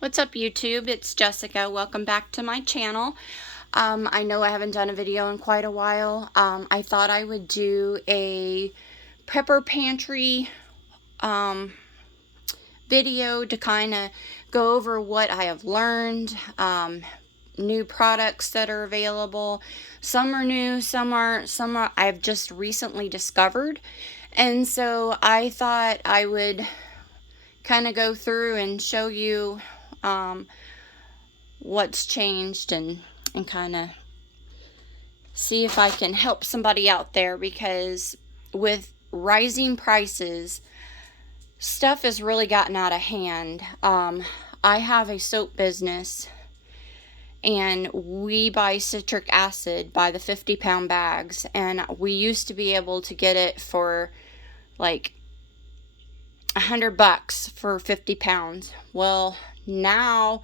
What's up, YouTube? It's Jessica. Welcome back to my channel. I know I haven't done a video in quite a while. I thought I would do a prepper pantry video to kind of go over what I have learned, new products that are available. Some are new, some aren't, some are I've just recently discovered. And so I thought I would kind of go through and show you what's changed and kind of see if I can help somebody out there, because with rising prices, stuff has really gotten out of hand. I have a soap business, and we buy citric acid by the 50-pound bags, and we used to be able to get it for like $100 for 50 pounds. Well, now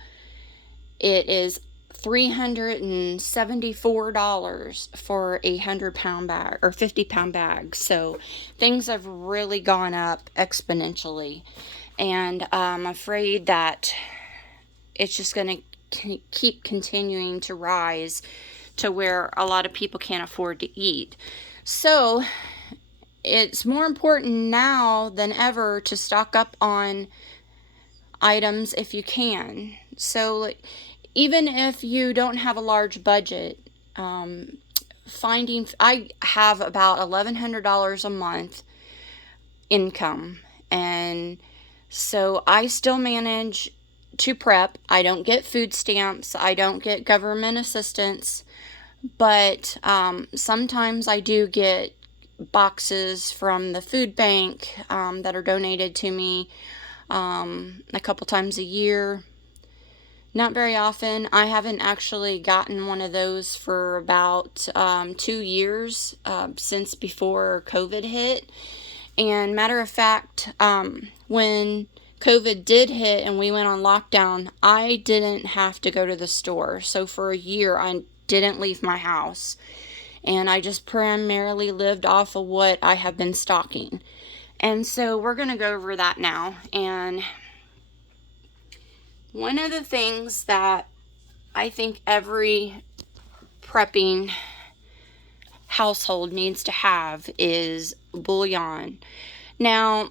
it is $374 for a 100-pound bag or 50-pound bag. So things have really gone up exponentially, and I'm afraid that it's just going to keep continuing to rise to where a lot of people can't afford to eat. So it's more important now than ever to stock up on items if you can. So even if you don't have a large budget, I have about $1,100 a month income, and so I still manage to prep. I don't get food stamps, I don't get government assistance, but sometimes I do get boxes from the food bank that are donated to me a couple times a year. Not very often. I haven't actually gotten one of those for about 2 years, since before COVID hit. And matter of fact, when COVID did hit and we went on lockdown, I didn't have to go to the store. So for a year, I didn't leave my house, and I just primarily lived off of what I have been stocking. And so we're going to go over that now. And one of the things that I think every prepping household needs to have is bouillon. Now,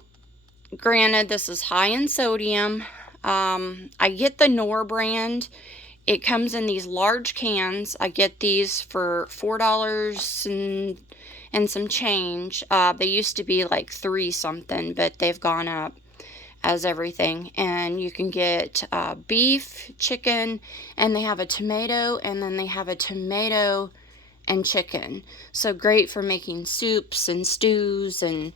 granted, this is high in sodium. I get the Knorr brand. It comes in these large cans. I get these for $4 and some change. They used to be like $3 something, but they've gone up as everything. And you can get beef, chicken, and they have a tomato, and then they have a tomato and chicken. So great for making soups and stews and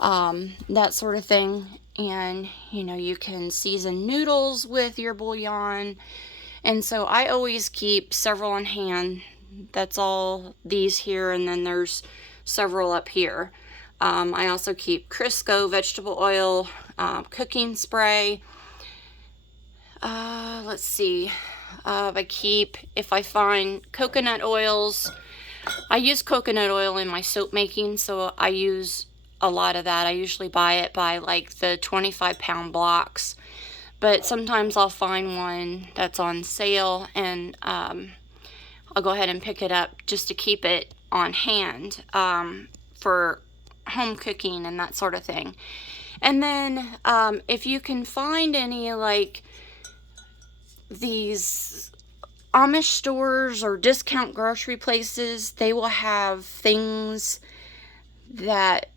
that sort of thing. And you know, you can season noodles with your bouillon. And so I always keep several on hand. That's all these here, and then there's several up here. I also keep Crisco vegetable oil, cooking spray. Let's see. If I find coconut oils, I use coconut oil in my soap making, so I use a lot of that. I usually buy it by like the 25-pound blocks. But sometimes I'll find one that's on sale, and I'll go ahead and pick it up just to keep it on hand for home cooking and that sort of thing. And then if you can find any like these Amish stores or discount grocery places, they will have things that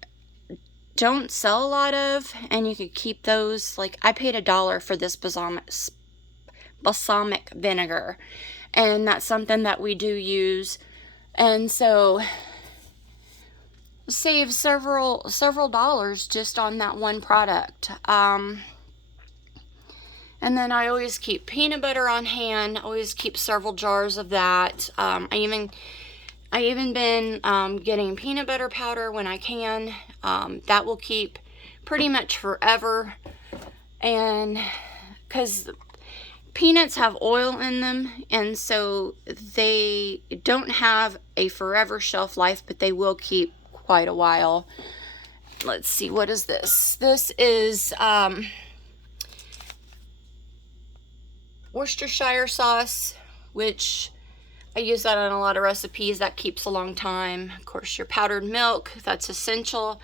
don't sell a lot of, and you could keep those. Like, I paid $1 for this balsamic vinegar, and that's something that we do use, and so save several dollars just on that one product. And then I always keep peanut butter on hand. Always keep several jars of that. I even been getting peanut butter powder when I can. That will keep pretty much forever. And because peanuts have oil in them, and so they don't have a forever shelf life, but they will keep quite a while. Let's see, what is this? This is Worcestershire sauce, which I use that on a lot of recipes. That keeps a long time. Of course, your powdered milk, that's essential.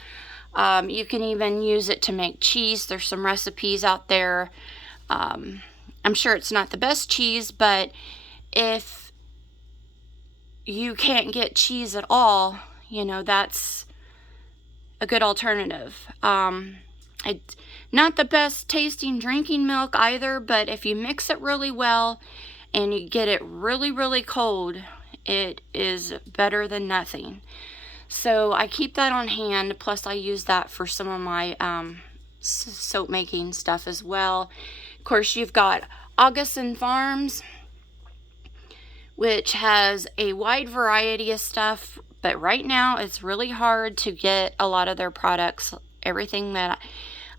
You can even use it to make cheese. There's some recipes out there. I'm sure it's not the best cheese, but if you can't get cheese at all, you know, that's a good alternative. Not the best tasting drinking milk either, but if you mix it really well and you get it really, really cold, it is better than nothing. So I keep that on hand, plus I use that for some of my soap making stuff as well. Of course, you've got Augustin Farms, which has a wide variety of stuff, but right now it's really hard to get a lot of their products. Everything that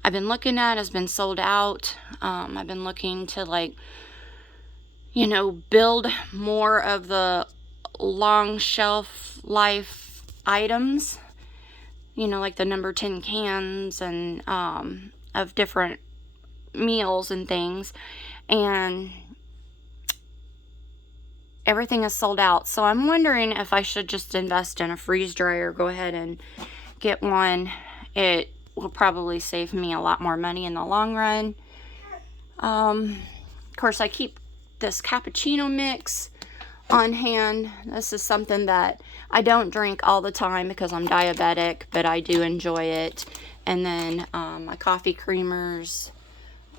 I've been looking at has been sold out. I've been looking to, like, you know, build more of the long shelf life items, you know, like the number 10 cans and of different meals and things, and everything is sold out. So I'm wondering if I should just invest in a freeze dryer, go ahead and get one. It will probably save me a lot more money in the long run. Of course, I keep this cappuccino mix on hand. This is something that I don't drink all the time because I'm diabetic, but I do enjoy it. And then my coffee creamers,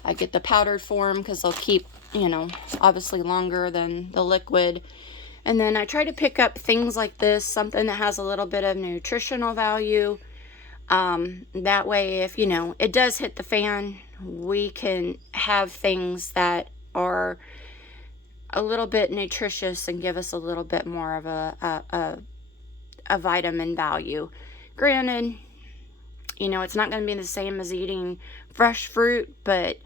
I get the powdered form because they'll keep, you know, obviously longer than the liquid. And then I try to pick up things like this, something that has a little bit of nutritional value. That way, if, you know, it does hit the fan, we can have things that are a little bit nutritious and give us a little bit more of a vitamin value. Granted, you know, it's not going to be the same as eating fresh fruit, but,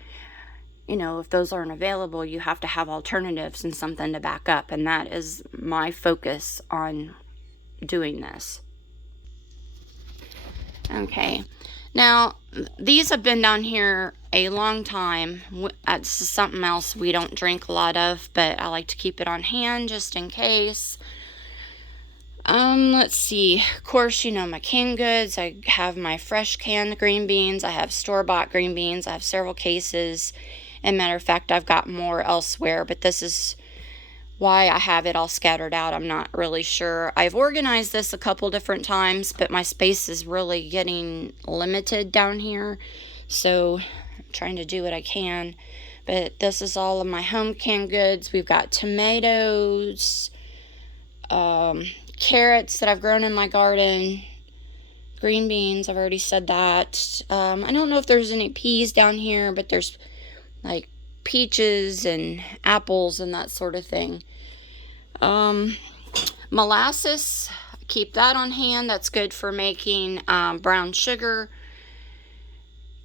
you know, if those aren't available, you have to have alternatives and something to back up, and that is my focus on doing this. Okay, now these have been down here a long time. That's something else we don't drink a lot of, but I like to keep it on hand just in case. Let's see. Of course, you know, my canned goods. I have my fresh canned green beans. I have store-bought green beans. I have several cases. And matter of fact, I've got more elsewhere, but this is why I have it all scattered out. I'm not really sure. I've organized this a couple different times, but my space is really getting limited down here. So I'm trying to do what I can. But this is all of my home canned goods. We've got tomatoes, carrots that I've grown in my garden, green beans, I've already said that. I don't know if there's any peas down here, but there's like peaches and apples and that sort of thing. Molasses, keep that on hand. That's good for making brown sugar.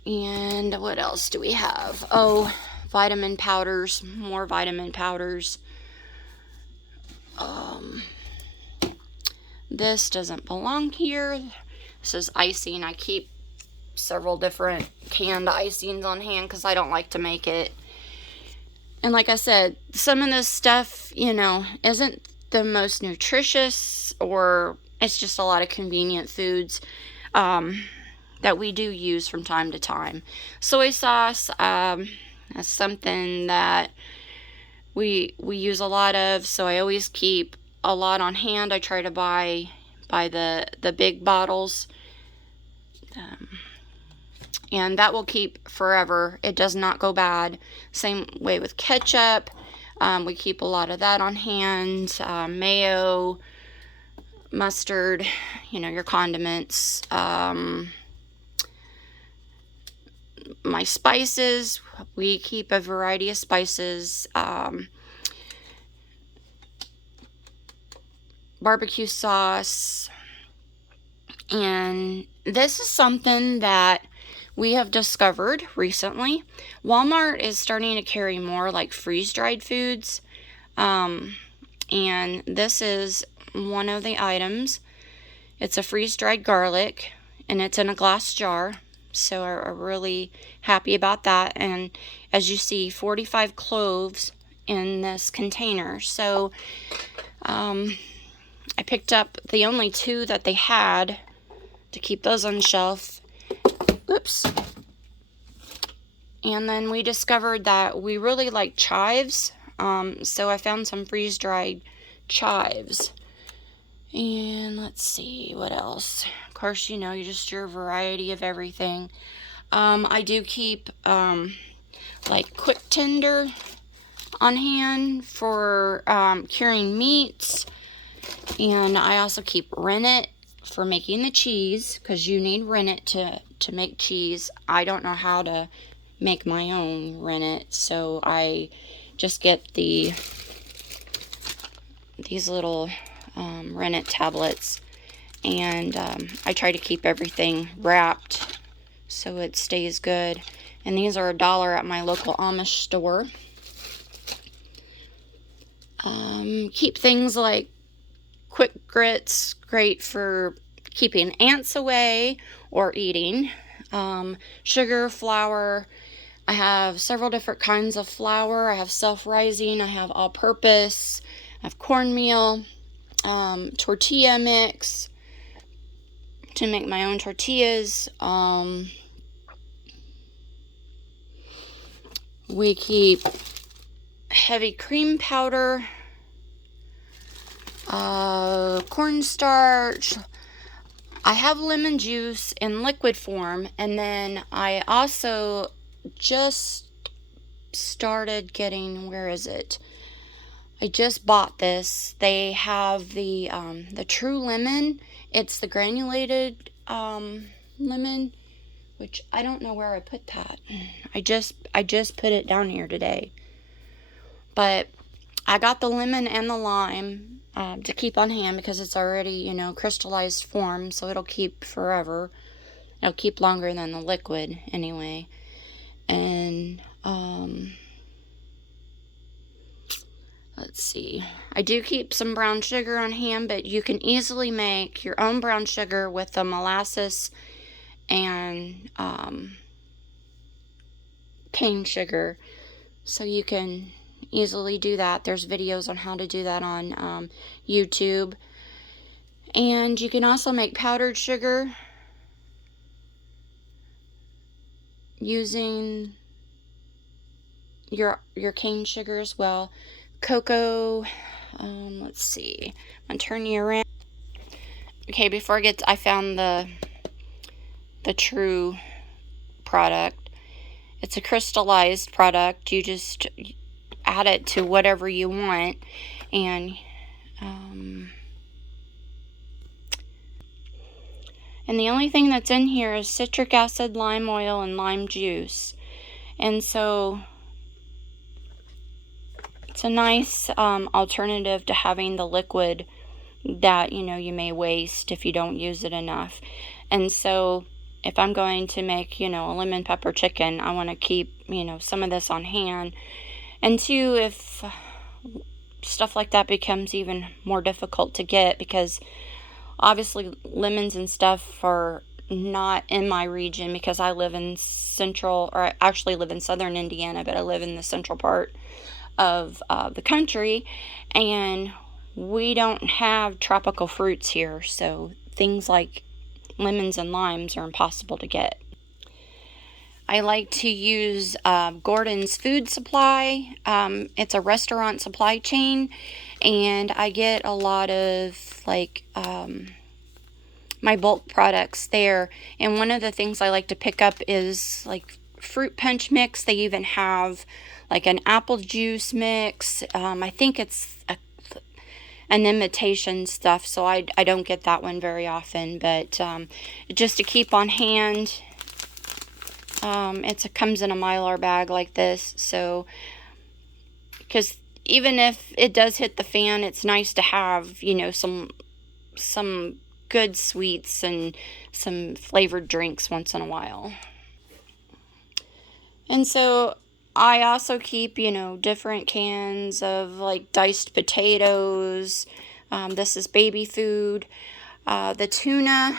And what else do we have? Oh, vitamin powders, more vitamin powders. This doesn't belong here. This is icing. I keep several different canned icings on hand because I don't like to make it. And like I said, some of this stuff, you know, isn't the most nutritious, or it's just a lot of convenient foods that we do use from time to time. Soy sauce, that's something that we use a lot of, so I always keep a lot on hand. I try to buy the big bottles, and that will keep forever. It does not go bad. Same way with ketchup. We keep a lot of that on hand. Mayo, mustard, you know, your condiments. My spices, we keep a variety of spices. Barbecue sauce. And this is something that we have discovered recently. Walmart is starting to carry more like freeze-dried foods. And this is one of the items. It's a freeze-dried garlic, and it's in a glass jar. So I'm really happy about that. And as you see, 45 cloves in this container. So I picked up the only 2 that they had to keep those on the shelf. Oops. And then we discovered that we really like chives. So I found some freeze-dried chives. And let's see, what else? Of course, you know, just your variety of everything. I do keep, like, quick tender on hand for curing meats. And I also keep rennet for making the cheese, because you need rennet to make cheese. I don't know how to make my own rennet, so I just get these little rennet tablets, and I try to keep everything wrapped so it stays good. And these are $1 at my local Amish store. Keep things like quick grits, great for keeping ants away or eating. Sugar, flour. I have several different kinds of flour. I have self-rising, I have all-purpose, I have cornmeal, tortilla mix to make my own tortillas. We keep heavy cream powder, cornstarch. I have lemon juice in liquid form, and then I also just started getting, where is it? I just bought this. They have the True Lemon. It's the granulated lemon, which I don't know where I put that. I just put it down here today. But I got the lemon and the lime to keep on hand because it's already, you know, crystallized form, so it'll keep forever. It'll keep longer than the liquid anyway. And let's see. I do keep some brown sugar on hand, but you can easily make your own brown sugar with the molasses and cane sugar. So you can easily do that. There's videos on how to do that on YouTube. And you can also make powdered sugar using your cane sugar as well. Cocoa, let's see, I'm gonna turn you around. Okay, before I get to, I found the True product. It's a crystallized product. You just add it to whatever you want, and the only thing that's in here is citric acid, lime oil, and lime juice. And so it's a nice alternative to having the liquid that, you know, you may waste if you don't use it enough. And so if I'm going to make, you know, a lemon pepper chicken, I want to keep, you know, some of this on hand. And two, if stuff like that becomes even more difficult to get, because obviously lemons and stuff are not in my region, because I live in central, or I actually live in southern Indiana, but I live in the central part of the country, and we don't have tropical fruits here, so things like lemons and limes are impossible to get. I like to use Gordon's Food Supply. It's a restaurant supply chain, and I get a lot of like my bulk products there. And one of the things I like to pick up is like fruit punch mix. They even have like an apple juice mix. I think it's an imitation stuff, so I don't get that one very often, but just to keep on hand. It comes in a Mylar bag like this, so because even if it does hit the fan, it's nice to have, you know, some good sweets and some flavored drinks once in a while. And so I also keep, you know, different cans of like diced potatoes. This is baby food. The tuna,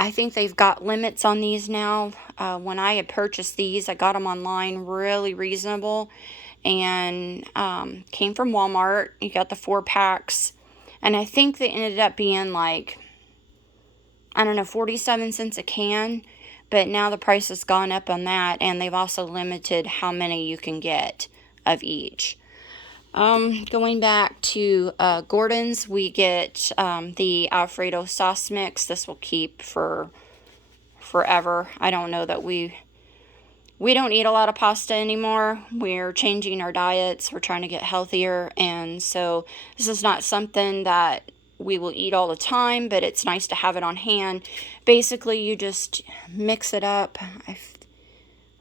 I think they've got limits on these now. When I had purchased these, I got them online really reasonable, and came from Walmart. You got the 4 packs, and I think they ended up being like, I don't know, 47 cents a can, but now the price has gone up on that, and they've also limited how many you can get of each. Going back to Gordon's, we get the Alfredo Sauce mix. This will keep for forever. I don't know that we don't eat a lot of pasta anymore. We're changing our diets. We're trying to get healthier, and so this is not something that we will eat all the time, but it's nice to have it on hand. Basically, you just mix it up.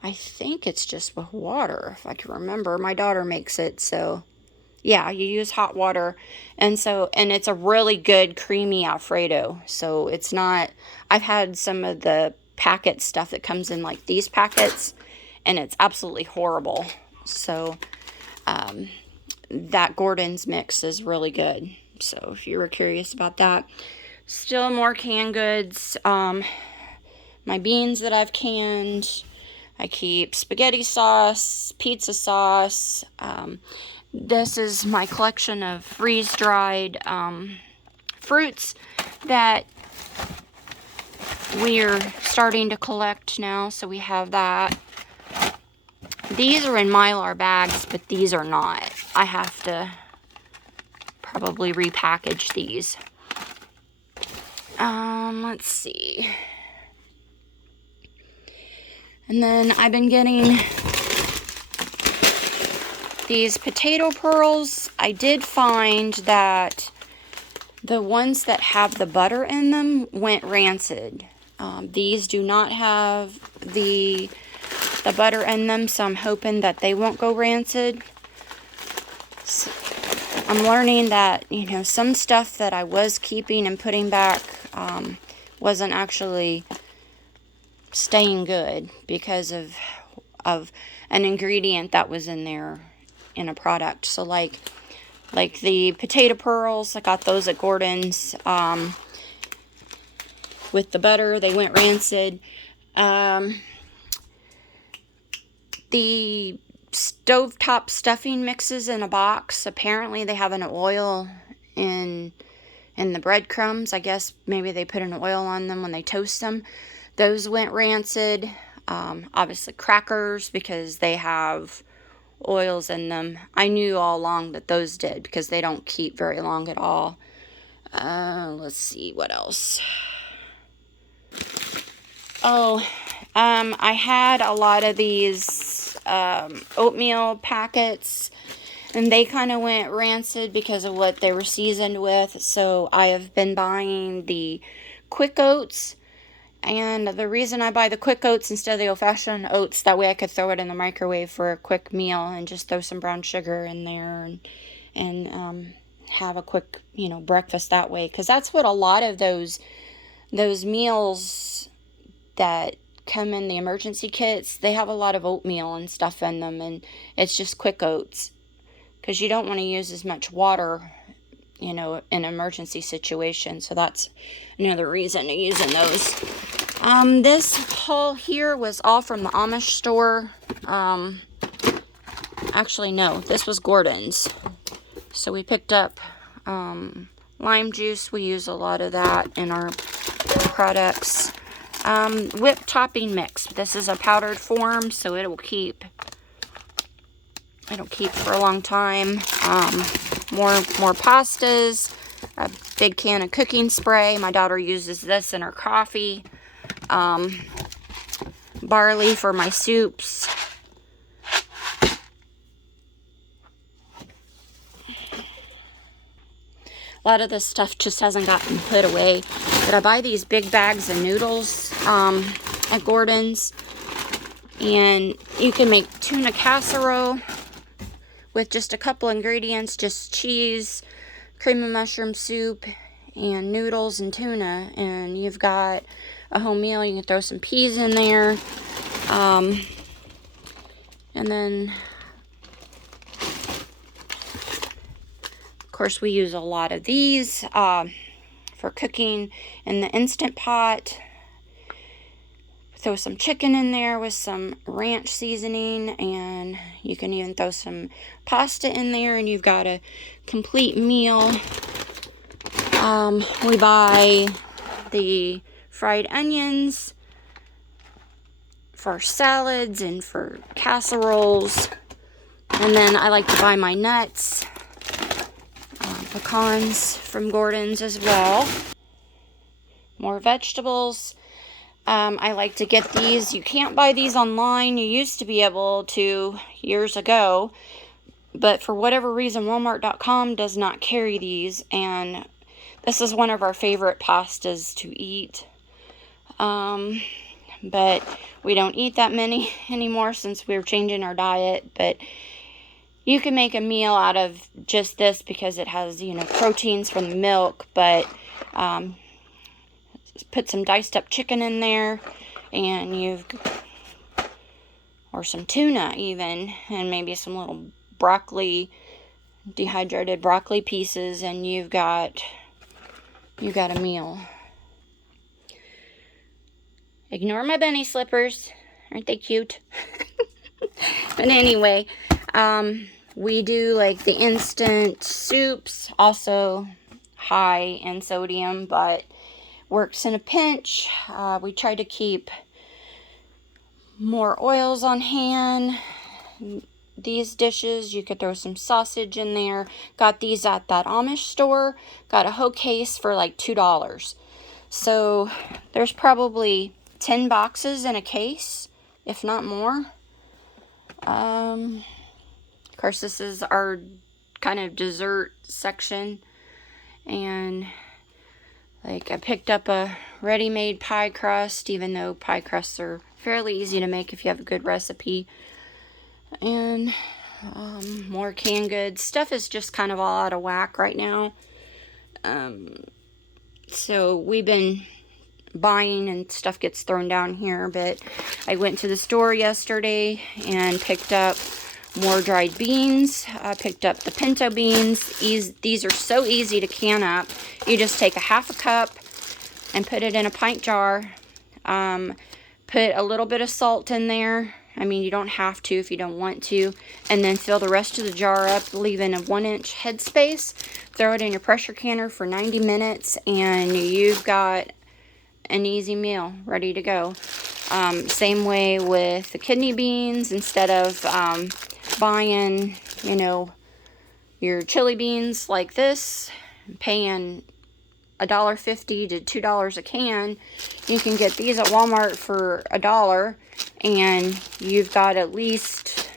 I think it's just with water, if I can remember. My daughter makes it, so yeah, you use hot water, and it's a really good creamy Alfredo. So it's not, I've had some of the packet stuff that comes in like these packets, and it's absolutely horrible. So that Gordon's mix is really good. So if you were curious about that. Still more canned goods. My beans that I've canned. I keep spaghetti sauce, pizza sauce. This is my collection of freeze-dried fruits that we're starting to collect now. So we have that. These are in Mylar bags, but these are not. I have to probably repackage these. Let's see. And then I've been getting these potato pearls. I did find that the ones that have the butter in them went rancid. These do not have the butter in them, so I'm hoping that they won't go rancid. So I'm learning that, some stuff that I was keeping and putting back wasn't actually staying good because of an ingredient that was in there in a product. So like the potato pearls, I got those at Gordon's with the butter. They went rancid. The stovetop stuffing mixes in a box, apparently they have an oil in the breadcrumbs. I guess maybe they put an oil on them when they toast them. Those went rancid. Obviously crackers, because they have oils in them. I knew all along that those did, because they don't keep very long at all. Let's see what else. I had a lot of these oatmeal packets, and they kind of went rancid because of what they were seasoned with. So I have been buying the quick oats, and the reason I buy the quick oats instead of the old-fashioned oats, that way I could throw it in the microwave for a quick meal and just throw some brown sugar in there and have a quick breakfast that way, because that's what a lot of those meals that come in the emergency kits, they have a lot of oatmeal and stuff in them, and it's just quick oats, because you don't want to use as much water in an emergency situation. So that's another reason to using those. This haul here was all from the Amish store. Actually no, this was Gordon's. So we picked up lime juice. We use a lot of that in our products. Whipped topping mix. This is a powdered form, so it'll keep for a long time. More pastas. A big can of cooking spray. My daughter uses this in her coffee. Barley for my soups. A lot of this stuff just hasn't gotten put away. But I buy these big bags of noodles at Gordon's. And you can make tuna casserole with just a couple ingredients. Just cheese, cream of mushroom soup, and noodles and tuna. And you've got a whole meal. You can throw some peas in there. And then, of course, we use a lot of these for cooking in the Instant Pot. throw some chicken in there with some ranch seasoning, and you can even throw some pasta in there, and you've got a complete meal. We buy the fried onions for salads and for casseroles. And then I like to buy my nuts, pecans from Gordon's as well. More vegetables. I like to get these. You can't buy these online. You used to be able to years ago. But for whatever reason, Walmart.com does not carry these. And this is one of our favorite pastas to eat. But we don't eat that many anymore since we're changing our diet. But you can make a meal out of just this because it has, you know, proteins from the milk. But put some diced up chicken in there, and or some tuna even, and maybe some little broccoli, dehydrated broccoli pieces, and you've got a meal. Ignore my bunny slippers. Aren't they cute? But anyway, we do like the instant soups, also high in sodium, but works in a pinch. We try to keep more oils on hand. These dishes, you could throw some sausage in there. Got these at that Amish store. Got a whole case for like $2. So there's probably 10 boxes in a case, if not more. Of course, this is our kind of dessert section. And like I picked up a ready-made pie crust, even though pie crusts are fairly easy to make if you have a good recipe. And more canned goods. Stuff is just kind of all out of whack right now. So we've been buying and stuff gets thrown down here. But I went to the store yesterday and picked up more dried beans. I picked up the Pinto Beans. These are so easy to can up. You just take a half a cup and put it in a pint jar. Put a little bit of salt in there. I mean, you don't have to if you don't want to. And then fill the rest of the jar up, leaving a 1-inch headspace. Throw it in your pressure canner for 90 minutes, and you've got an easy meal ready to go. Same way with the kidney beans. Instead of buying, you know, your chili beans like this, paying $1.50 to $2 a can, you can get these at Walmart for $1, and you've got at least,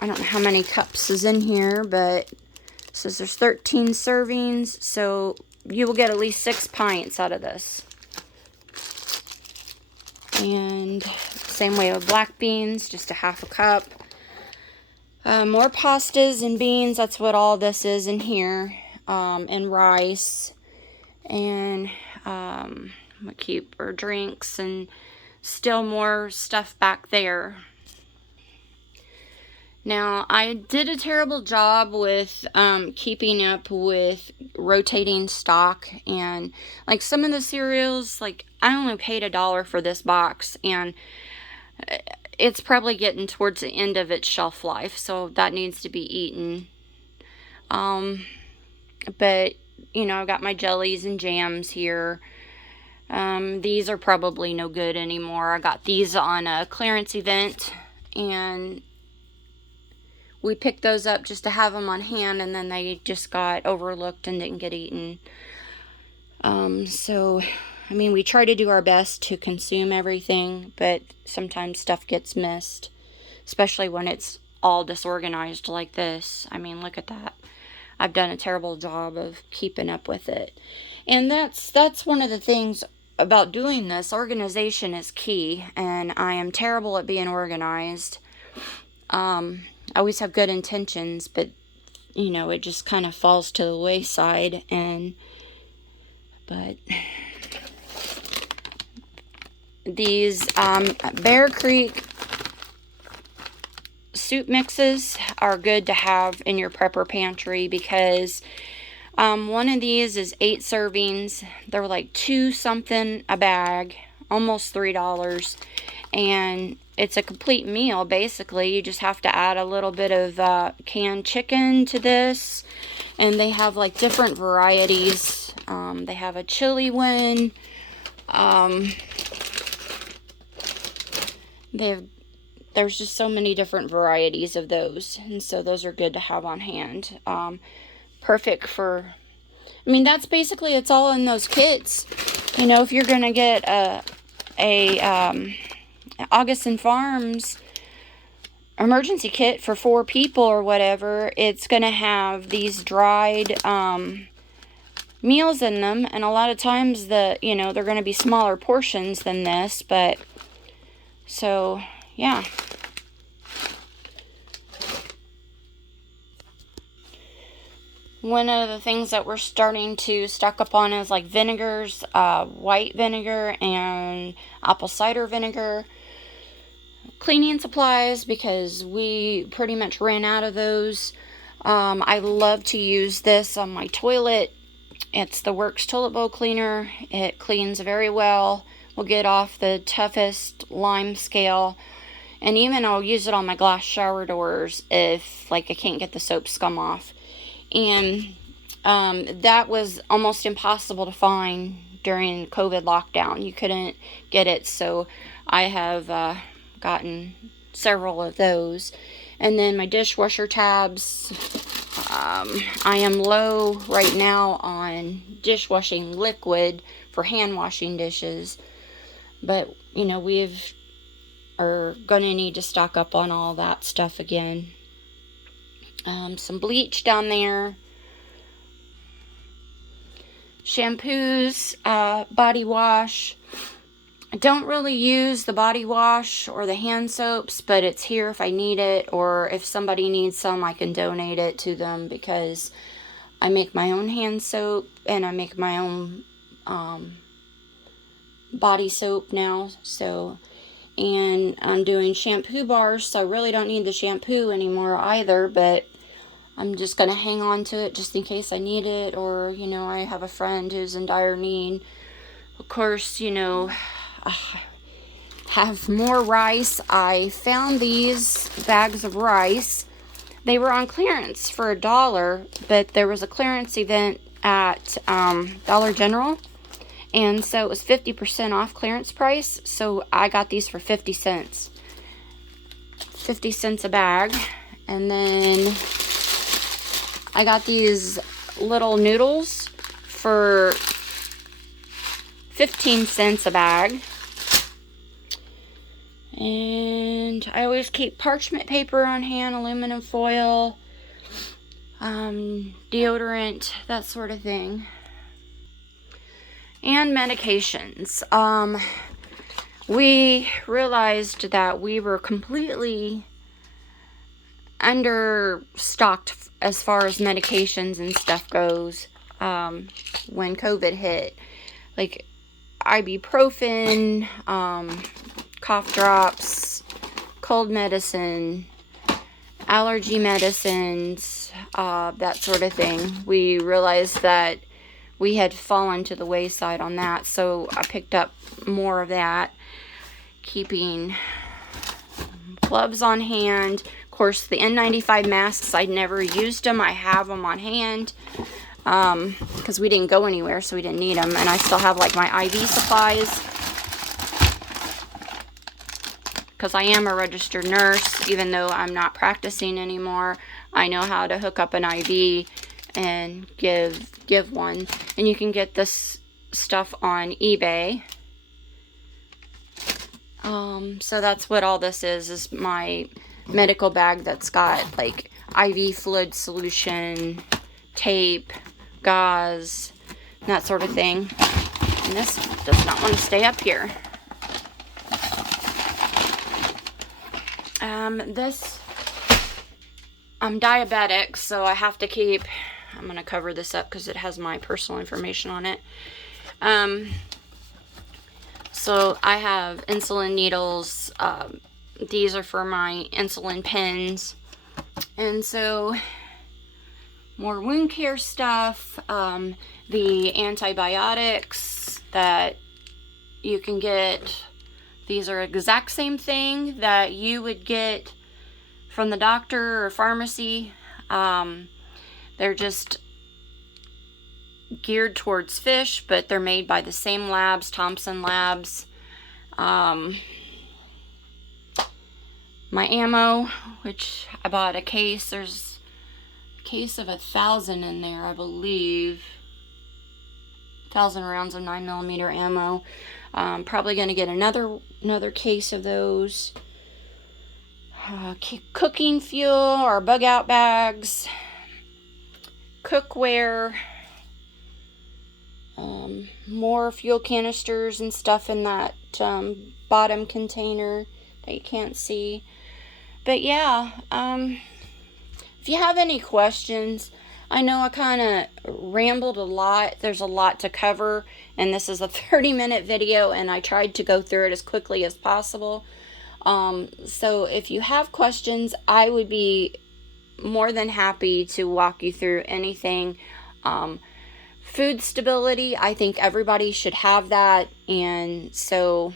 I don't know how many cups is in here, but it says there's 13 servings, so you will get at least 6 pints out of this. And same way with black beans, just a half a cup. More pastas and beans, that's what all this is in here. And rice, and we keep our drinks, and still more stuff back there. Now, I did a terrible job with keeping up with rotating stock, and like some of the cereals, like I only paid $1 for this box, and it's probably getting towards the end of its shelf life, so that needs to be eaten. But, you know, I've got my jellies and jams here. These are probably no good anymore. I got these on a clearance event, and we picked those up just to have them on hand, and then they just got overlooked and didn't get eaten. So, I mean, we try to do our best to consume everything, but sometimes stuff gets missed, especially when it's all disorganized like this. I mean, look at that. I've done a terrible job of keeping up with it. And that's one of the things about doing this. Organization is key, and I am terrible at being organized. I always have good intentions, but, you know, it just kind of falls to the wayside. But these Bear Creek soup mixes are good to have in your prepper pantry, because one of these is 8 servings. They're like $2 something a bag. almost $3. And it's a complete meal, basically. You just have to add a little bit of canned chicken to this. And they have like different varieties. They have a chili one. There's just so many different varieties of those. And so those are good to have on hand. Perfect for, I mean, that's basically, it's all in those kits. You know, if you're going to get a Augustin Farms emergency kit for 4 people or whatever, it's going to have these dried meals in them, and a lot of times they're going to be smaller portions than this, but so yeah. One of the things that we're starting to stock up on is like vinegars, white vinegar and apple cider vinegar. Cleaning supplies, because we pretty much ran out of those. I love to use this on my toilet. It's the Worx toilet bowl cleaner. It cleans very well. Will get off the toughest lime scale. And even I'll use it on my glass shower doors if like I can't get the soap scum off. And that was almost impossible to find during COVID lockdown. You couldn't get it, so I have gotten several of those. And then my dishwasher tabs. I am low right now on dishwashing liquid for hand washing dishes, but you know, are going to need to stock up on all that stuff again. Some bleach down there, shampoos, body wash. I don't really use the body wash or the hand soaps, but it's here if I need it, or if somebody needs some, I can donate it to them, because I make my own hand soap and I make my own body soap now. So, and I'm doing shampoo bars, so I really don't need the shampoo anymore either, but I'm just going to hang on to it just in case I need it, or, you know, I have a friend who's in dire need. Of course, you know, have more rice. I found these bags of rice. They were on clearance for $1, but there was a clearance event at Dollar General, and so it was 50% off clearance price, so I got these for 50 cents. 50 cents a bag. And then I got these little noodles for 15 cents a bag. And I always keep parchment paper on hand, aluminum foil, deodorant, that sort of thing. And medications. We realized that we were completely understocked as far as medications and stuff goes when COVID hit. Like ibuprofen, cough drops, cold medicine, allergy medicines, that sort of thing. We realized that we had fallen to the wayside on that, so I picked up more of that. Keeping gloves on hand. Of course, the N95 masks, I never used them. I have them on hand because we didn't go anywhere, so we didn't need them. And I still have like my IV supplies, because I am a registered nurse. Even though I'm not practicing anymore, I know how to hook up an IV and give one. And you can get this stuff on eBay. So that's what all this is my medical bag that's got like IV fluid solution, tape, gauze, that sort of thing. And this does not want to stay up here. I'm diabetic, so I have to keep, I'm going to cover this up because it has my personal information on it. So I have insulin needles. These are for my insulin pens. And so more wound care stuff, the antibiotics that You can get, these are exact same thing that you would get from the doctor or pharmacy. They're just geared towards fish, but they're made by the same labs, Thompson Labs. My ammo, which I bought a case, there's a case of 1,000 in there, I believe. 1,000 rounds of 9mm ammo. Probably going to get another case of those. Cooking fuel or bug out bags. Cookware. More fuel canisters and stuff in that bottom container that you can't see. But yeah, if you have any questions, I know I kind of rambled a lot. There's a lot to cover, and this is a 30-minute video, and I tried to go through it as quickly as possible. So if you have questions, I would be more than happy to walk you through anything. Food stability, I think everybody should have that, and so,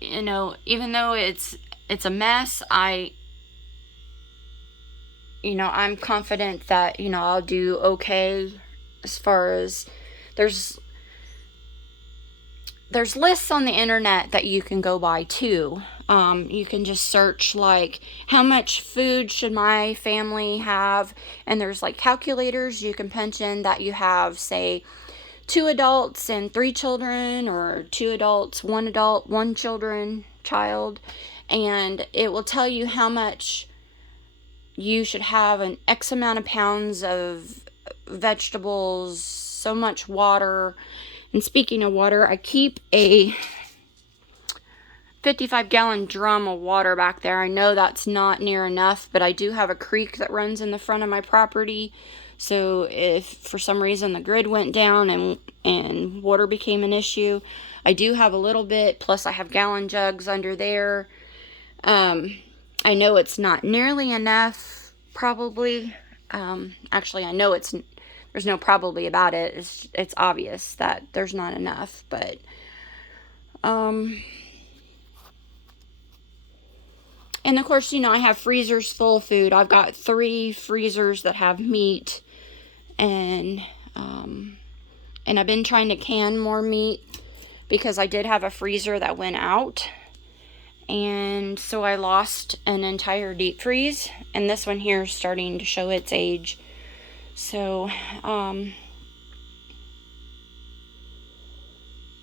you know, even though it's a mess, I'm confident that, I'll do okay. As far as there's lists on the internet that you can go by too. You can just search like how much food should my family have, and there's like calculators you can punch in that you have, say, 2 adults and 3 children, or 2 adults, 1 adult, 1 child, and it will tell you how much you should have, an X amount of pounds of vegetables, so much water. And speaking of water, I keep a 55-gallon drum of water back there. I know that's not near enough, but I do have a creek that runs in the front of my property. So if for some reason the grid went down and water became an issue, I do have a little bit, plus I have gallon jugs under there. I know it's not nearly enough, probably. Actually, I know there's no probably about it. It's obvious that there's not enough, but and of course, I have freezers full of food. I've got 3 freezers that have meat, and I've been trying to can more meat because I did have a freezer that went out, and so I lost an entire deep freeze, and this one here is starting to show its age. So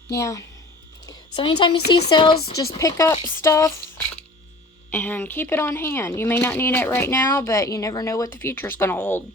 yeah, so anytime you see sales, just pick up stuff and keep it on hand. You may not need it right now, but you never know what the future is going to hold.